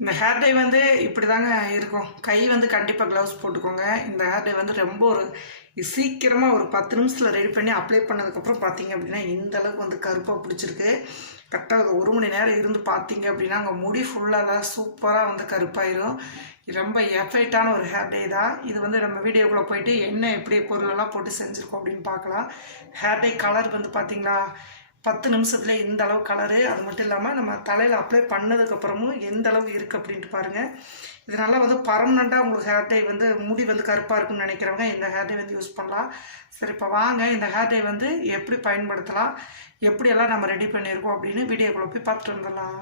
இந்த hair dye வந்து இப்படி தாங்க இருக்கும். கை வந்து கண்டிப்பாக க்ளவுஸ் போட்டுக்கோங்க. இந்த ஹேர் டை வந்து ரொம்ப ஒரு சீக்கிரமாக ஒரு பத்து நிமிஷத்தில் ரெடி பண்ணி அப்ளை பண்ணதுக்கப்புறம் பார்த்தீங்க அப்படின்னா இந்த அளவுக்கு வந்து கருப்பாக பிடிச்சிருக்கு. கரெக்டாக அது ஒரு மணி நேரம் இருந்து பார்த்தீங்க அப்படின்னா அங்கே முடி ஃபுல்லாக சூப்பராக வந்து கருப்பாயிரும். ரொம்ப எஃபெக்டான ஒரு ஹேர் டே தான். இது வந்து நம்ம வீடியோக்குள்ளே போயிட்டு என்ன எப்படி பொருளெல்லாம் போட்டு செஞ்சுருக்கோம் அப்படின்னு பார்க்கலாம். ஹேர் டே கலர் வந்து பார்த்தீங்களா? பத்து நிமிஷத்தில் இந்த அளவு கலரு அது மட்டும் இல்லாமல் நம்ம தலையில் அப்ளை பண்ணதுக்கப்புறமும் எந்த அளவு இருக்குது அப்படின்ட்டு பாருங்கள் இதனால வந்து பர்மனெண்ட்டாக உங்களுக்கு ஹேர் டை வந்து முடி வந்து கருப்பாக இருக்குன்னு நினைக்கிறவங்க இந்த ஹேர் டை வந்து யூஸ் பண்ணலாம். சரி இப்போ வாங்க. இந்த ஹேர் டை வந்து எப்படி பயன்படுத்தலாம்? எப்படியெல்லாம் நம்ம ரெடி பண்ணியிருக்கோம் அப்படின்னு வீடியோக்குள்ளே போய் பார்த்துட்டு வந்துடலாம்.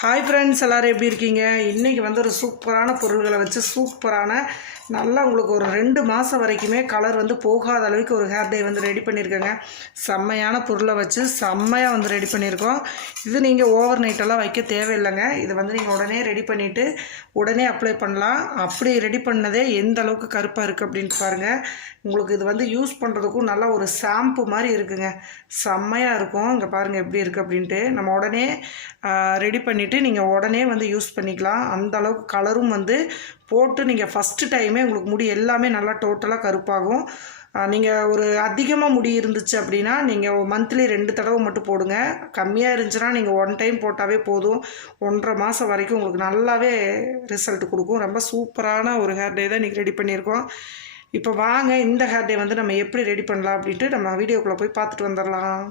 ஹாய் ஃப்ரெண்ட்ஸ் எல்லோரும் எப்படி இருக்கீங்க? இன்றைக்கி வந்து ஒரு சூப்பரான பொருள்களை வச்சு சூப்பரான நல்லா உங்களுக்கு ஒரு ரெண்டு மாதம் வரைக்குமே கலர் வந்து போகாத அளவுக்கு ஒரு ஹேர் டை வந்து ரெடி பண்ணியிருக்கேங்க. செம்மையான பொருளை வச்சு செம்மையாக வந்து ரெடி பண்ணியிருக்கோம். இது நீங்கள் ஓவர் நைட்டெல்லாம் வைக்க தேவையில்லைங்க. இது வந்து நீங்கள் உடனே ரெடி பண்ணிவிட்டு உடனே அப்ளை பண்ணலாம். அப்படி ரெடி பண்ணதே எந்த அளவுக்கு கருப்பாக இருக்குது அப்படின்ட்டு பாருங்கள் உங்களுக்கு இது வந்து யூஸ் பண்ணுறதுக்கும் நல்லா ஒரு ஷாம்பு மாதிரி இருக்குங்க. செம்மையாக இருக்கும். இங்கே பாருங்கள் எப்படி இருக்குது அப்படின்ட்டு. நம்ம உடனே ரெடி பண்ணிவிட்டு நீங்கள் உடனே வந்து யூஸ் பண்ணிக்கலாம். அந்த அளவுக்கு கலரும் வந்து போட்டு நீங்கள் ஃபஸ்ட்டு டைமே உங்களுக்கு முடி எல்லாமே நல்லா டோட்டலாக கருப்பாகும். நீங்கள் ஒரு அதிகமாக முடி இருந்துச்சு அப்படின்னா நீங்கள் மந்த்லி ரெண்டு தடவை மட்டும் போடுங்க. கம்மியாக இருந்துச்சுன்னா நீங்கள் ஒன் டைம் போட்டாவே போதும். ஒன்றரை மாதம் வரைக்கும் உங்களுக்கு நல்லாவே ரிசல்ட் கொடுக்கும். ரொம்ப சூப்பரான ஒரு ஹேர் டே தான் இன்றைக்கி ரெடி பண்ணியிருக்கோம். இப்போ வாங்க இந்த ஹேர் டே வந்து நம்ம எப்படி ரெடி பண்ணலாம் அப்படின்ட்டு நம்ம வீடியோக்குள்ளே போய் பார்த்துட்டு வந்துடலாம்.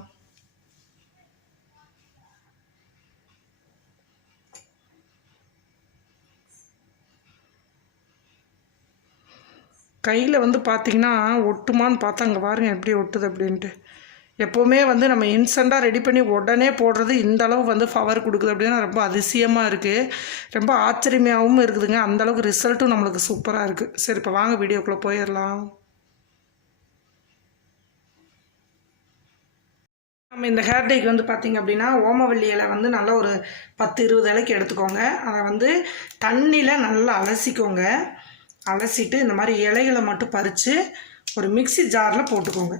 கையில் வந்து பார்த்திங்கன்னா ஒட்டுமான்னு பார்த்தா அங்கே பாருங்கள் எப்படி ஒட்டுது அப்படின்ட்டு. எப்போவுமே வந்து நம்ம இன்ஸ்டண்ட்டாக ரெடி பண்ணி உடனே போடுறது இந்த அளவு வந்து பவர் கொடுக்குது அப்படின்னா ரொம்ப அதிசயமாக இருக்குது ரொம்ப ஆச்சரியமாகவும் இருக்குதுங்க. அந்தளவுக்கு ரிசல்ட்டும் நம்மளுக்கு சூப்பராக இருக்குது சரி இப்போ வாங்க வீடியோக்குள்ளே போயிடலாம். நம்ம இந்த ஹேர் டேக்கு வந்து பார்த்திங்க அப்படின்னா ஓமவல்லி இலை வந்து நல்லா ஒரு பத்து இருபது இலைக்கு எடுத்துக்கோங்க. அதை வந்து தண்ணியில் நல்லா அலசிக்கோங்க. அலசிட்டு இந்த மாதிரி இலைகளை மட்டும் பறித்து ஒரு மிக்சி ஜாரில் போட்டுக்கோங்க.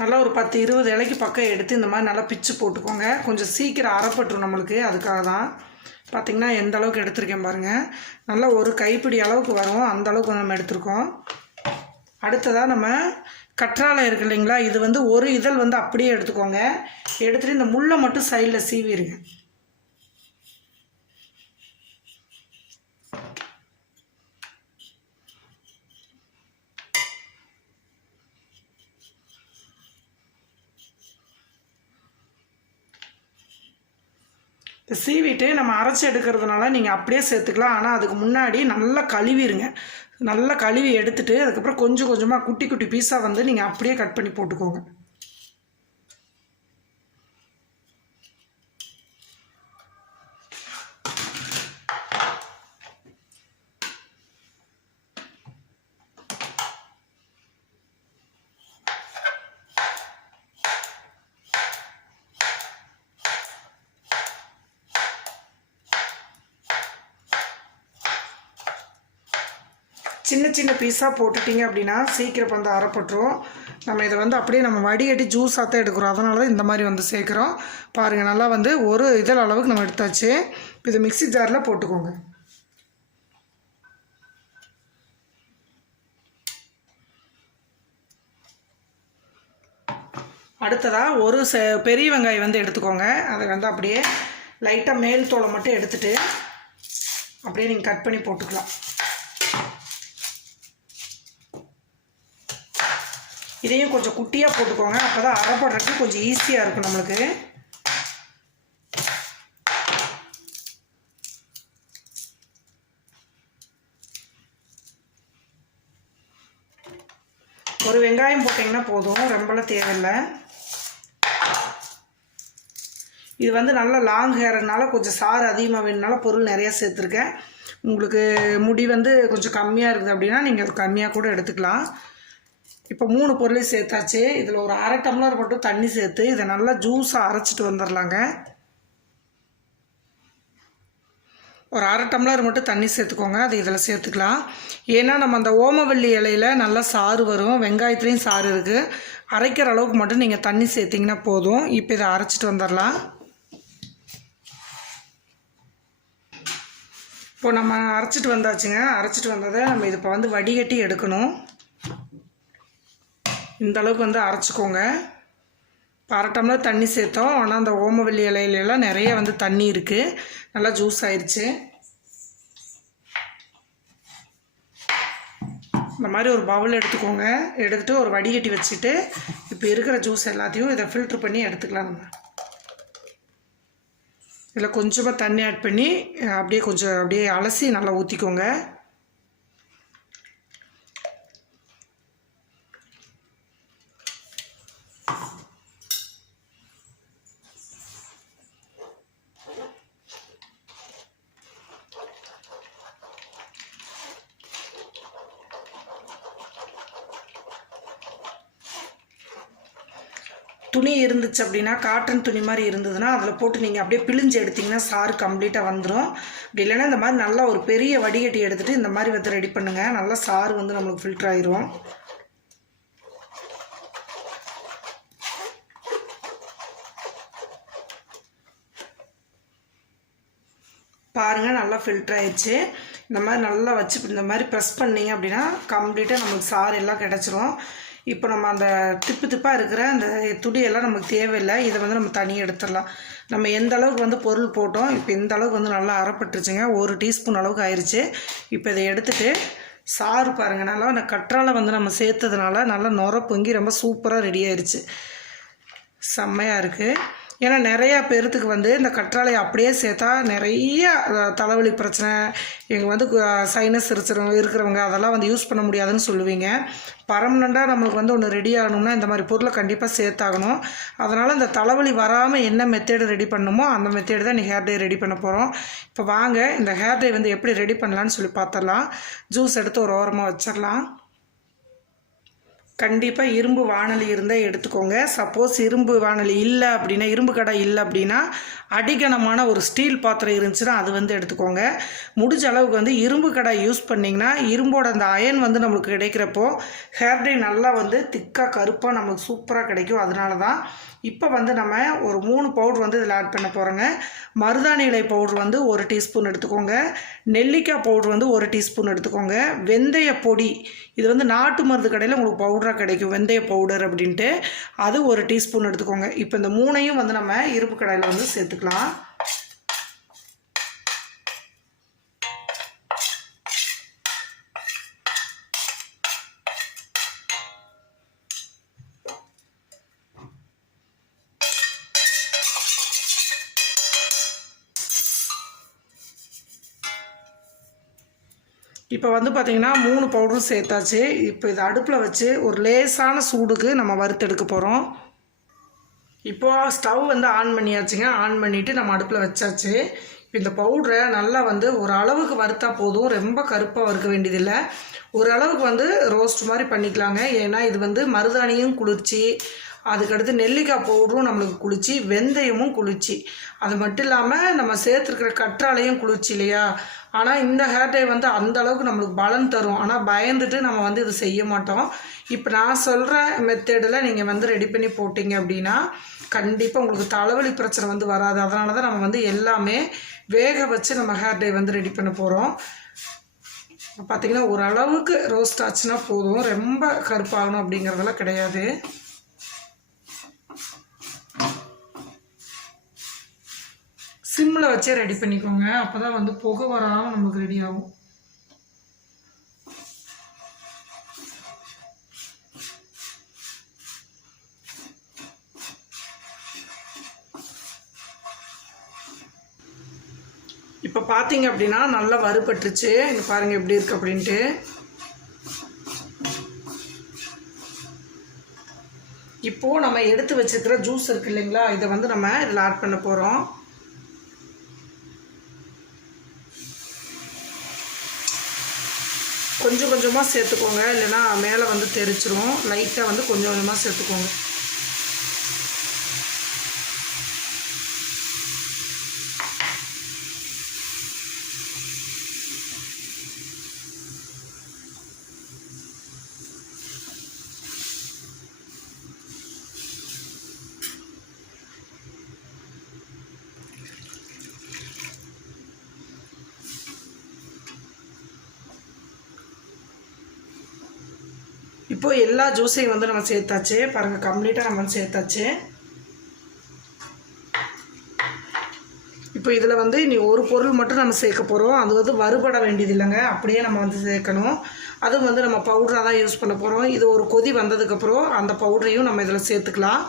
நல்லா ஒரு பத்து இருபது இலைக்கு பக்கம் எடுத்து இந்த மாதிரி நல்லா பிச்சு போட்டுக்கோங்க. கொஞ்சம் சீக்கிரம் அறப்பட்டுரும் நம்மளுக்கு. அதுக்காக தான். பார்த்திங்கன்னா எந்த அளவுக்கு எடுத்திருக்கேன் பாருங்கள் நல்லா ஒரு கைப்பிடி அளவுக்கு வரும். அந்த அளவுக்கு நம்ம எடுத்திருக்கோம். அடுத்ததாக நம்ம கற்றாழை இருக்கு இல்லைங்களா? இது வந்து ஒரு இதழ் வந்து அப்படியே எடுத்துக்கோங்க. எடுத்துகிட்டு இந்த முள்ளை மட்டும் சைடில் சீவிடுங்க சீவிட்டு நம்ம அரைச்சி எடுக்கிறதுனால நீங்கள் அப்படியே சேர்த்துக்கலாம். ஆனால் அதுக்கு முன்னாடி நல்லா கழுவிடுங்க நல்லா கழுவி எடுத்துகிட்டு அதுக்கப்புறம் கொஞ்சம் கொஞ்சமாக குட்டி குட்டி பீஸாக வந்து நீங்கள் அப்படியே கட் பண்ணி போட்டுக்கோங்க. சின்ன சின்ன பீஸாக போட்டுட்டிங்க அப்படின்னா சீக்கிரம் வந்து அறப்பட்டுரும் நம்ம இதை வந்து அப்படியே நம்ம வடிகட்டி ஜூஸாக தான் எடுக்கிறோம். அதனால தான் இந்த மாதிரி வந்து சேர்க்குறோம். பாருங்கள் நல்லா வந்து ஒரு இதில் அளவுக்கு நம்ம எடுத்தாச்சு. இதை மிக்சி ஜாரில் போட்டுக்கோங்க. அடுத்ததாக ஒரு ச பெரிய வெங்காயம் வந்து எடுத்துக்கோங்க. அதை வந்து அப்படியே லைட்டாக மேல் தோலை மட்டும் எடுத்துகிட்டு அப்படியே நீங்கள் கட் பண்ணி போட்டுக்கலாம். இதையும் கொஞ்சம் குட்டியாக போட்டுக்கோங்க. அப்போ தான் அரைப்படுறதுக்கு கொஞ்சம் ஈஸியாக இருக்கும் நம்மளுக்கு. ஒரு வெங்காயம் போட்டிங்கன்னா போதும். ரொம்பலாம் தேவையில்லை. இது வந்து நல்லா லாங் ஹேர்னால கொஞ்சம் சாறு அதிகமாக வேணுனால பொருள் நிறையா சேர்த்துருக்கேன். உங்களுக்கு முடி வந்து கொஞ்சம் கம்மியாக இருக்குது அப்படின்னா நீங்கள் கம்மியாக கூட எடுத்துக்கலாம். இப்போ மூணு பொருளையும் சேர்த்தாச்சு. இதில் ஒரு அரை டம்ளர் மட்டும் தண்ணி சேர்த்து இதை நல்லா ஜூஸாக அரைச்சிட்டு வந்துடலாங்க ஒரு அரை டம்ளர் மட்டும் தண்ணி சேர்த்துக்கோங்க. அது இதில் சேர்த்துக்கலாம். ஏன்னா நம்ம அந்த ஓமவல்லி இலையில நல்லா சாறு வரும். வெங்காயத்துலேயும் சாறு இருக்குது அரைக்கிற அளவுக்கு மட்டும் நீங்கள் தண்ணி சேர்த்திங்கன்னா போதும். இப்போ இதை அரைச்சிட்டு வந்துடலாம் இப்போது நம்ம அரைச்சிட்டு வந்தாச்சுங்க. அரைச்சிட்டு வந்ததை நம்ம இது இப்போ வந்து வடிகட்டி எடுக்கணும். இந்த அளவுக்கு வந்து அரைச்சிக்கோங்க. இப்போ அரை டம்ளர் தண்ணி சேர்த்தோம். ஆனால் அந்த ஓமவெள்ளி இலையிலலாம் நிறைய வந்து தண்ணி இருக்குது நல்லா ஜூஸ் ஆயிடுச்சு இந்த மாதிரி ஒரு பவுல் எடுத்துக்கோங்க. எடுத்துகிட்டு ஒரு வடிகட்டி வச்சுட்டு இப்போ இருக்கிற ஜூஸ் எல்லாத்தையும் இதை ஃபில்ட்ரு பண்ணி எடுத்துக்கலாம் நம்ம. இதில் கொஞ்சமாக தண்ணி ஆட் பண்ணி அப்படியே கொஞ்சம் அப்படியே அலசி நல்லா ஊற்றிக்கோங்க துணி இருந்துச்சு அப்படின்னா காட்டன் துணி மாதிரி இருந்ததுன்னா அதில் போட்டு நீங்கள் அப்படியே பிழிஞ்சு எடுத்திங்கன்னா சாறு கம்ப்ளீட்டாக வந்துடும் அப்படி இல்லைன்னா இந்த மாதிரி நல்லா ஒரு பெரிய வடிகட்டி எடுத்துகிட்டு இந்த மாதிரி வந்து ரெடி பண்ணுங்கள் நல்லா சாறு வந்து நம்மளுக்கு ஃபில்டர் ஆயிரும். பாருங்கள் நல்லா ஃபில்டர் ஆயிடுச்சு இந்த மாதிரி நல்லா வச்சு இந்த மாதிரி ப்ரெஸ் பண்ணிங்க அப்படின்னா கம்ப்ளீட்டாக நமக்கு சாறு எல்லாம் கிடச்சிரும். இப்போ நம்ம அந்த திப்பு திப்பாக இருக்கிற அந்த துடியெல்லாம் நமக்கு தேவையில்லை. இதை வந்து நம்ம தனியாக எடுத்துடலாம். நம்ம எந்த அளவுக்கு வந்து பொருள் போட்டோம் இப்போ இந்த அளவுக்கு வந்து நல்லா அறப்பட்டுருச்சுங்க ஒரு டீஸ்பூன் அளவுக்கு ஆயிடுச்சு இப்போ இதை எடுத்துகிட்டு சாறு பாருங்கள் நல்லா அந்த கற்றாழை வந்து நம்ம சேர்த்ததுனால நல்லா நுர பொங்கி ரொம்ப சூப்பராக ரெடி ஆயிடுச்சு செம்மையாக இருக்குது ஏன்னா நிறையா பேர்த்துக்கு வந்து இந்த கற்றாழையை அப்படியே சேர்த்தா நிறைய தலைவலி பிரச்சனை எங்கள் வந்து சைனஸ் இருக்கிறவங்க இருக்கிறவங்க அதெல்லாம் வந்து யூஸ் பண்ண முடியாதுன்னு சொல்லுவீங்க. பர்மனெண்ட்டாக நம்மளுக்கு வந்து ஒன்று ரெடி ஆகணும்னா இந்த மாதிரி பொருளை கண்டிப்பாக சேர்த்தாகணும். அதனால் இந்த தலைவலி வராமல் என்ன மெத்தேடு ரெடி பண்ணணுமோ அந்த மெத்தேடு தான் நீ ஹேர் டே ரெடி பண்ண போகிறோம் இப்போ வாங்க இந்த ஹேர் டே வந்து எப்படி ரெடி பண்ணலான்னு சொல்லி பார்த்துடலாம். ஜூஸ் எடுத்து ஒரு ஓரமாக வச்சிடலாம். கண்டிப்பாக இரும்பு வானொலி இருந்தால் எடுத்துக்கோங்க. சப்போஸ் இரும்பு வானொலி இல்லை அப்படின்னா இரும்பு கடை இல்லை அப்படின்னா அடிகனமான ஒரு ஸ்டீல் பாத்திரம் இருந்துச்சுன்னா அது வந்து எடுத்துக்கோங்க. முடிஞ்ச அளவுக்கு வந்து இரும்பு கடை யூஸ் பண்ணிங்கன்னா இரும்போட அந்த அயன் வந்து நம்மளுக்கு கிடைக்கிறப்போ ஹேர் டை நல்லா வந்து திக்காக கருப்பாக நம்மளுக்கு சூப்பராக கிடைக்கும். அதனால தான் இப்போ வந்து நம்ம ஒரு மூணு பவுடர் வந்து இதில் ஆட் பண்ண போகிறோங்க மருதாணி இலை பவுடர் வந்து ஒரு டீஸ்பூன் எடுத்துக்கோங்க. நெல்லிக்காய் பவுடர் வந்து ஒரு டீஸ்பூன் எடுத்துக்கோங்க. வெந்தய பொடி இது வந்து நாட்டு மருந்து கடையில் உங்களுக்கு பவுடராக கிடைக்கும். வெந்தய பவுடர் அப்படின்ட்டு அது ஒரு டீஸ்பூன் எடுத்துக்கோங்க. இப்போ இந்த மூணையும் வந்து நம்ம இருப்பு கடையில் வந்து சேர்த்துக்கலாம். இப்போ வந்து பார்த்திங்கன்னா மூணு பவுடரும் சேர்த்தாச்சு. இப்போ இதை அடுப்பில் வச்சு ஒரு லேசான சூடுக்கு நம்ம வறுத்தெடுக்க போகிறோம் இப்போது ஸ்டவ் வந்து ஆன் பண்ணியாச்சுங்க. ஆன் பண்ணிவிட்டு நம்ம அடுப்பில் வச்சாச்சு. இப்போ இந்த பவுடரை நல்லா வந்து ஒரு அளவுக்கு வறுத்தா போதும். ரொம்ப கருப்பாக வறுக்க வேண்டியதில்லை. ஒரு அளவுக்கு வந்து ரோஸ்ட் மாதிரி பண்ணிக்கலாங்க. ஏன்னா இது வந்து மருதாணியும் குளிர்ச்சி அதுக்கடுத்து நெல்லிக்காய் பவுடரும் நம்மளுக்கு குளிர்ச்சி வெந்தயமும் குளிர்ச்சி. அது மட்டும் இல்லாமல் நம்ம சேர்த்துருக்கிற கற்றாழையும் குளிர்ச்சி இல்லையா? ஆனால் இந்த ஹேர் டை வந்து அந்த அளவுக்கு நம்மளுக்கு பலன் தரும். ஆனால் பயந்துட்டு நம்ம வந்து இது செய்ய மாட்டோம். இப்போ நான் சொல்கிற மெத்தேடில் நீங்கள் வந்து ரெடி பண்ணி போட்டிங்க அப்படின்னா கண்டிப்பாக உங்களுக்கு தலைவலி பிரச்சனை வந்து வராது. அதனால தான் நம்ம வந்து எல்லாமே வேக வச்சு நம்ம ஹேர் டை வந்து ரெடி பண்ண போகிறோம் பார்த்திங்கன்னா ஓரளவுக்கு ரோஸ்ட் ஆச்சுன்னா போதும். ரொம்ப கருப்பாகணும் அப்படிங்கிறதெல்லாம் கிடையாது. சிம்மில் வச்சே ரெடி பண்ணிக்கோங்க. அப்போ தான் வந்து புகை வராமல் நமக்கு ரெடி ஆகும். இப்போ பார்த்தீங்க அப்படின்னா நல்லா வறுபட்டுருச்சு. இங்கே பாருங்கள் எப்படி இருக்குது அப்படின்ட்டு. இப்போது நம்ம எடுத்து வச்சிருக்கிற ஜூஸ் இருக்கு இல்லைங்களா? இதை வந்து நம்ம இதில் ஆட் பண்ண போகிறோம் கொஞ்சம் கொஞ்சமாக சேர்த்துக்கோங்க. இல்லைன்னா மேலே வந்து தெரிச்சிரும். லைட்டாக வந்து கொஞ்சம் கொஞ்சமாக சேர்த்துக்கோங்க. இப்போ எல்லா ஜூஸையும் வந்து நம்ம சேர்த்தாச்சு. பாருங்கள் கம்ப்ளீட்டாக நம்ம வந்து சேர்த்தாச்சு. இப்போ இதில் வந்து இனி ஒரு பொருள் மட்டும் நம்ம சேர்க்க போகிறோம் அது வந்து வறுபட வேண்டியது இல்லைங்க. அப்படியே நம்ம வந்து சேர்க்கணும். அது வந்து நம்ம பவுடராக தான் யூஸ் பண்ண போகிறோம் இது ஒரு கொதி வந்ததுக்கப்புறம் அந்த பவுடரையும் நம்ம இதில் சேர்த்துக்கலாம்.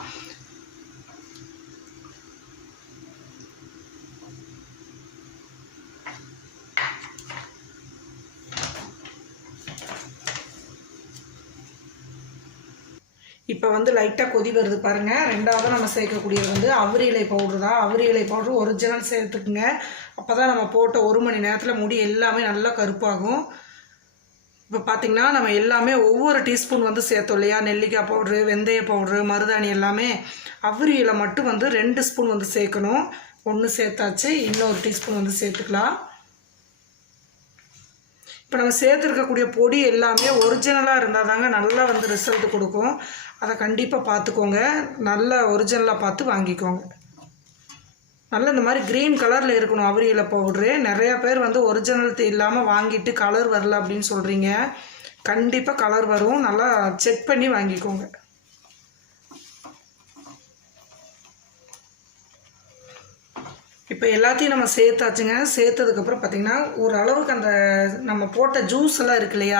இப்போ வந்து லைட்டாக கொதி வருது பாருங்கள் ரெண்டாவது நம்ம சேர்க்கக்கூடியது வந்து அவரி இலை பவுட்ரு தான். அவரி இலை பவுட்ரு ஒரிஜினல் சேர்த்துக்குங்க. அப்போ தான் நம்ம போட்ட ஒரு மணி நேரத்தில் முடி எல்லாமே நல்லா கருப்பாகும். இப்போ பார்த்திங்கன்னா நம்ம எல்லாமே ஒவ்வொரு டீஸ்பூன் வந்து சேர்த்தோம் இல்லையா? நெல்லிக்காய் பவுட்ரு வெந்தய பவுட்ரு மருதாணி எல்லாமே. அவரி இலை மட்டும் வந்து ரெண்டு ஸ்பூன் வந்து சேர்க்கணும். ஒன்று சேர்த்தாச்சு இன்னொரு டீஸ்பூன் வந்து சேர்த்துக்கலாம். இப்போ நம்ம சேர்த்துருக்கக்கூடிய பொடி எல்லாமே ஒரிஜினலாக இருந்தால் தாங்க நல்லா வந்து ரிசல்ட் கொடுக்கும். அதை கண்டிப்பாக பார்த்துக்கோங்க. நல்ல ஒரிஜினலாக பார்த்து வாங்கிக்கோங்க. நல்ல இந்த மாதிரி க்ரீன் கலரில் இருக்கணும். அவரியலை பவுட்ரு நிறையா பேர் வந்து ஒரிஜினல் இல்லாமல் வாங்கிட்டு கலர் வரல அப்படின்னு சொல்கிறீங்க கண்டிப்பாக கலர் வரும். நல்லா செக் பண்ணி வாங்கிக்கோங்க. இப்போ எல்லாத்தையும் நம்ம சேர்த்தாச்சுங்க. சேர்த்ததுக்கப்புறம் பார்த்திங்கன்னா ஓரளவுக்கு அந்த நம்ம போட்ட ஜூஸ் எல்லாம் இருக்கு இல்லையா?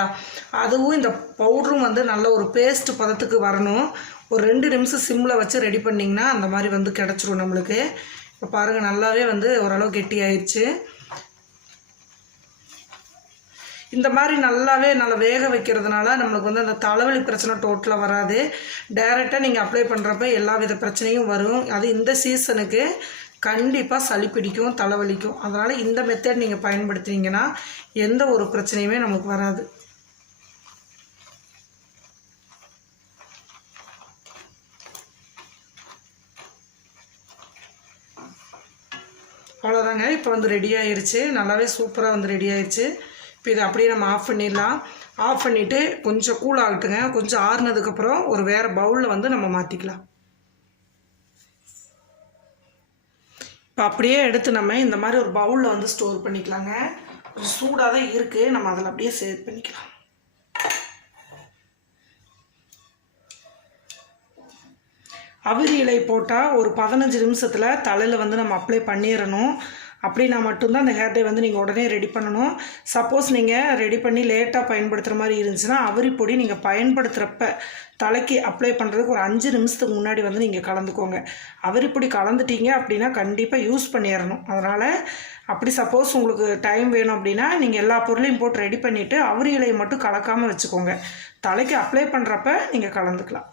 அதுவும் இந்த பவுடரும் வந்து நல்ல ஒரு பேஸ்ட் பதத்துக்கு வரணும். ஒரு ரெண்டு நிமிஷம் சிம்மில் வச்சு ரெடி பண்ணிங்கன்னா அந்த மாதிரி வந்து கிடச்சிரும் நம்மளுக்கு. இப்போ பாருங்கள் நல்லாவே வந்து ஓரளவு கெட்டி ஆயிடுச்சு இந்த மாதிரி நல்லாவே நல்லா வேக வைக்கிறதுனால நம்மளுக்கு வந்து அந்த தலைவலி பிரச்சனை டோட்டலாக வராது. டைரெக்டாக நீங்கள் அப்ளை பண்ணுறப்ப எல்லா வித பிரச்சனையும் வரும். அது இந்த சீசனுக்கு கண்டிப்பாக சளி பிடிக்கும் தலைவலிக்கும். அதனால் இந்த மெத்தட் நீங்கள் பயன்படுத்துனீங்கன்னா எந்த ஒரு பிரச்சனையுமே நமக்கு வராது. அவ்வளோதாங்க இப்போ வந்து ரெடி ஆயிடுச்சு நல்லாவே சூப்பராக வந்து ரெடி ஆயிடுச்சு இப்போ இதை அப்படியே நம்ம ஆஃப் பண்ணிடலாம். ஆஃப் பண்ணிவிட்டு கொஞ்சம் கூல் ஆகட்டுங்க. கொஞ்சம் ஆறுனதுக்கப்புறம் ஒரு வேறு பவுலில் வந்து நம்ம மாற்றிக்கலாம் இப்போ அப்படியே எடுத்து நம்ம இந்த மாதிரி ஒரு பவுலில் வந்து ஸ்டோர் பண்ணிக்கலாங்க. ஒரு சூடாக தான் இருக்குது நம்ம அதில் அப்படியே சேவ் பண்ணிக்கலாம். அவிரி இலை போட்டால் ஒரு பதினஞ்சு நிமிஷத்தில் தலையில் வந்து நம்ம அப்ளை பண்ணிடணும் அப்படின்னா மட்டும்தான் அந்த ஹேர் டே வந்து நீங்கள் உடனே ரெடி பண்ணணும். சப்போஸ் நீங்கள் ரெடி பண்ணி லேட்டாக பயன்படுத்துகிற மாதிரி இருந்துச்சுன்னா அவரி பொடி நீங்கள் பயன்படுத்துகிறப்ப தலைக்கு அப்ளை பண்ணுறதுக்கு ஒரு அஞ்சு நிமிஷத்துக்கு முன்னாடி வந்து நீங்கள் கலந்துக்கோங்க. அவரி பொடி கலந்துட்டீங்க அப்படின்னா கண்டிப்பாக யூஸ் பண்ணிடணும் அதனால் அப்படி சப்போஸ் உங்களுக்கு டைம் வேணும் அப்படின்னா நீங்கள் எல்லா பொருளையும் போட்டு ரெடி பண்ணிவிட்டு அவரி இலையை மட்டும் கலக்காமல் வச்சுக்கோங்க. தலைக்கு அப்ளை பண்ணுறப்ப நீங்கள் கலந்துக்கலாம்.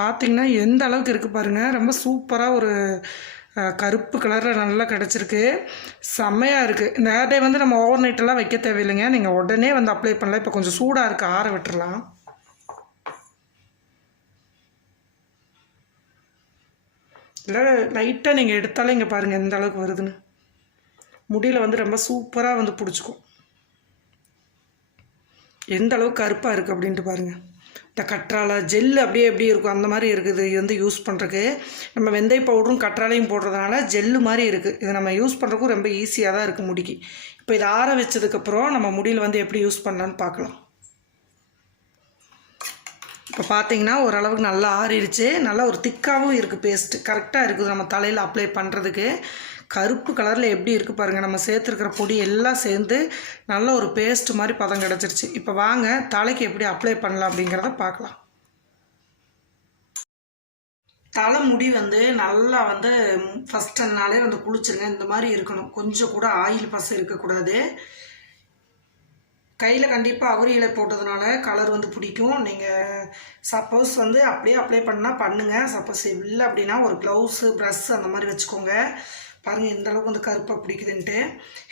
பார்த்தீங்கன்னா எந்த அளவுக்கு இருக்குது பாருங்கள் ரொம்ப சூப்பராக ஒரு கருப்பு கலரில் நல்லா கிடச்சிருக்கு. செம்மையாக இருக்குது இந்த ஹேர் டே வந்து நம்ம ஓவர் நைட்டெல்லாம் வைக்க தேவையில்லைங்க. நீங்கள் உடனே வந்து அப்ளை பண்ணலாம். இப்போ கொஞ்சம் சூடாக இருக்குது ஆற விட்டுறலாம். இல்லை லைட்டாக நீங்கள் எடுத்தாலே இங்கே பாருங்கள் எந்த அளவுக்கு வருதுன்னு. முடியில் வந்து ரொம்ப சூப்பராக வந்து பிடிச்சிக்கும். எந்த அளவுக்கு கருப்பாக இருக்குது அப்படின்ட்டு பாருங்கள் இந்த கற்றாழை ஜெல் அப்படியே எப்படி இருக்கும் அந்த மாதிரி இருக்குது. இது வந்து யூஸ் பண்ணுறதுக்கு நம்ம வெந்தய பவுடரும் கற்றாழையும் போடுறதுனால ஜெல்லு மாதிரி இருக்குது இதை நம்ம யூஸ் பண்ணுறதுக்கும் ரொம்ப ஈஸியாக தான் இருக்குது முடிக்கு. இப்போ இதை ஆற வச்சதுக்கப்புறம் நம்ம முடியில் வந்து எப்படி யூஸ் பண்ணலான்னு பார்க்கலாம். இப்போ பார்த்தீங்கன்னா ஓரளவுக்கு நல்லா ஆறிடுச்சு. நல்லா ஒரு திக்காகவும் இருக்குது பேஸ்ட்டு கரெக்டாக இருக்குது நம்ம தலையில் அப்ளை பண்ணுறதுக்கு கருப்பு கலரில் எப்படி இருக்குது பாருங்கள் நம்ம சேர்த்துருக்கிற பொடி எல்லாம் சேர்ந்து நல்ல ஒரு பேஸ்ட்டு மாதிரி பதம் கிடச்சிருச்சு. இப்போ வாங்க தலைக்கு எப்படி அப்ளை பண்ணலாம் அப்படிங்கிறத பார்க்கலாம். தலைமுடி வந்து நல்லா வந்து ஃபஸ்ட் நாளே வந்து குளிச்சுருங்க. இந்த மாதிரி இருக்கணும். கொஞ்சம் கூட ஆயில் பசு இருக்கக்கூடாது. கையில் கண்டிப்பாக அவரி இலை போட்டதுனால கலர் வந்து பிடிக்கும். நீங்கள் சப்போஸ் வந்து அப்படியே அப்ளை பண்ணால் பண்ணுங்கள் சப்போஸ் இல்லை அப்படின்னா ஒரு க்ளவுஸு ப்ரஷ் அந்த மாதிரி வச்சுக்கோங்க. பாருங்கள் எந்த அளவுக்கு வந்து கருப்பாக பிடிக்குதுன்ட்டு.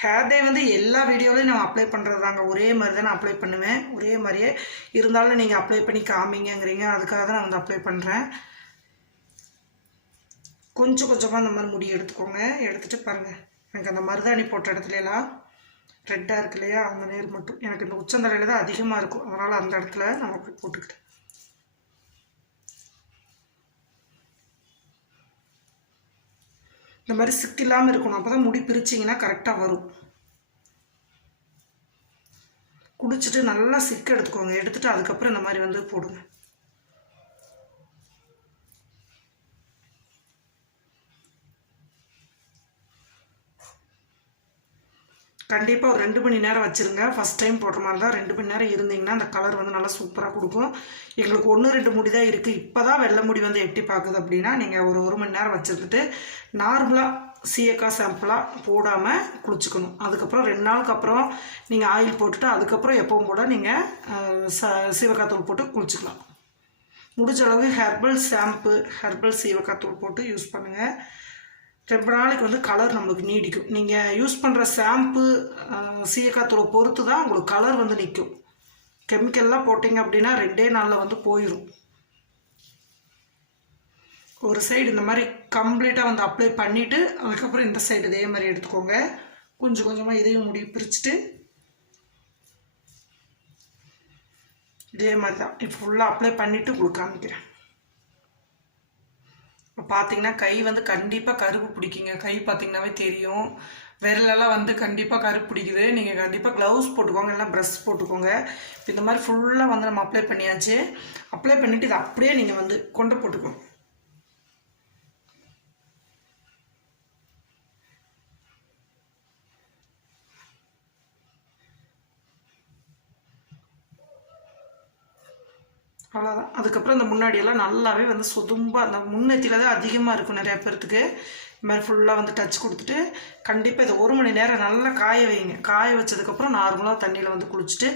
ஹேர் டே வந்து எல்லா வீடியோலையும் நான் அப்ளை பண்ணுறது தாங்க ஒரே மாதிரி தான் நான் அப்ளை பண்ணுவேன். ஒரே மாதிரியே இருந்தாலும் நீங்கள் அப்ளை பண்ணி காமிங்கங்கிறீங்க. அதுக்காக தான் நான் வந்து அப்ளை பண்ணுறேன் கொஞ்சம் கொஞ்சமாக அந்த மாதிரி முடி எடுத்துக்கோங்க. எடுத்துகிட்டு பாருங்கள் எனக்கு அந்த மருதாணி போட்ட இடத்துலலாம் ரெட்டாக இருக்கு இல்லையா? அந்த நேர் மட்டும். எனக்கு இந்த உச்சந்தலையில் தான் அதிகமாக இருக்கும். அதனால் அந்த இடத்துல நம்ம அப்படி போட்டுக்கிட்டேன் இந்த மாதிரி சிக்கு இல்லாமல் இருக்கணும். அப்போ தான் முடி பிரிச்சிங்கன்னா கரெக்டாக வரும். குடிச்சிட்டு நல்லா சிக்கு எடுத்துக்கோங்க. எடுத்துகிட்டு அதுக்கப்புறம் இந்த மாதிரி வந்து போடுங்க. கண்டிப்பாக ஒரு ரெண்டு மணி நேரம் வச்சுருங்க. ஃபஸ்ட் டைம் போடுற மாதிரி தான் ரெண்டு மணி நேரம் இருந்தீங்கன்னா அந்த கலர் வந்து நல்லா சூப்பராக கொடுக்கும். எங்களுக்கு ஒன்று ரெண்டு முடி தான் இருக்குது இப்போ தான் வெள்ளை முடி வந்து எட்டி பார்க்குது அப்படின்னா நீங்கள் ஒரு ஒரு மணி நேரம் வச்சுருந்துட்டு நார்மலாக சீயக்காய் சாம்பிளாக போடாமல் குளிச்சுக்கணும். அதுக்கப்புறம் ரெண்டு நாளுக்கு அப்புறம் நீங்கள் ஆயில் போட்டுட்டு அதுக்கப்புறம் எப்பவும் கூட நீங்கள் ச சீவக்காய் தூள் போட்டு குளிச்சுக்கலாம். முடிஞ்ச அளவு ஹெர்பல் ஷாம்பு ஹெர்பல் சீவக்காய் தூள் போட்டு யூஸ் பண்ணுங்கள் ரொம்ப நாளைக்கு வந்து கலர் நம்மளுக்கு நீடிக்கும். நீங்கள் யூஸ் பண்ணுற ஷாம்பு சீயக்காத்தூளை பொறுத்து தான் உங்களுக்கு கலர் வந்து நிற்கும் கெமிக்கல்லாம் போட்டிங்க அப்படின்னா ரெண்டே நாளில் வந்து போயிடும் ஒரு சைடு இந்த மாதிரி கம்ப்ளீட்டாக வந்து அப்ளை பண்ணிவிட்டு அதுக்கப்புறம் இந்த சைடு இதே மாதிரி எடுத்துக்கோங்க. கொஞ்சம் கொஞ்சமாக இதையும் முடி பிரிச்சுட்டு இதே மாதிரி தான் இப்போ ஃபுல்லாக அப்ளை பண்ணிவிட்டு உங்களுக்கு காமிக்கிறேன். பார்த்தீங்கன்னா கை வந்து கண்டிப்பாக கருப்பு பிடிக்குங்க. கை பார்த்தீங்கன்னாவே தெரியும். விரலெல்லாம் வந்து கண்டிப்பாக கருப்பு பிடிக்குது. நீங்கள் கண்டிப்பாக க்ளவுஸ் போட்டுக்கோங்க இல்லை ப்ரெஷ் போட்டுக்கோங்க. இந்த மாதிரி ஃபுல்லாக வந்து நம்ம அப்ளை பண்ணியாச்சு. அப்ளை பண்ணிவிட்டு இதை அப்படியே நீங்கள் வந்து கொண்டு போட்டுக்கோங்க அவ்வளோதான் அதுக்கப்புறம் இந்த முன்னாடியெல்லாம் நல்லாவே வந்து சொதும்பாக அந்த முன்னெத்தியில் தான் அதிகமாக இருக்கும் நிறையா பேர்த்துக்கு. இந்த மாதிரி ஃபுல்லாக வந்து டச் கொடுத்துட்டு கண்டிப்பாக இதை ஒரு மணி நேரம் நல்லா காய வைங்க. காய வச்சதுக்கப்புறம் நார்மலாக தண்ணியில் வந்து குளிச்சுட்டு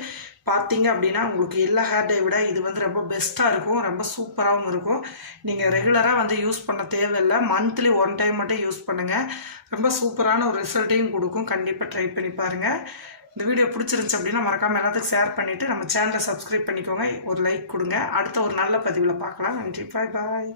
பார்த்தீங்க அப்படின்னா உங்களுக்கு எல்லா ஹேர் டை விட இது வந்து ரொம்ப பெஸ்ட்டாக இருக்கும். ரொம்ப சூப்பராகவும் இருக்கும். நீங்கள் ரெகுலராக வந்து யூஸ் பண்ண தேவையில்லை. மந்த்லி ஒன் டைம் மட்டும் யூஸ் பண்ணுங்கள் ரொம்ப சூப்பரான ஒரு ரிசல்ட்டையும் கொடுக்கும். கண்டிப்பாக ட்ரை பண்ணி பாருங்கள் இந்த வீடியோ பிடிச்சிருந்துச்சு அப்படின்னா மறக்காமல் எல்லாத்துக்கும் ஷேர் பண்ணிவிட்டு நம்ம சேனலை சப்ஸ்கிரைப் பண்ணிக்கோங்க. ஒரு லைக் கொடுங்க. அடுத்த ஒரு நல்ல பதிவில் பார்க்கலாம். நன்றி. பாய் பாய்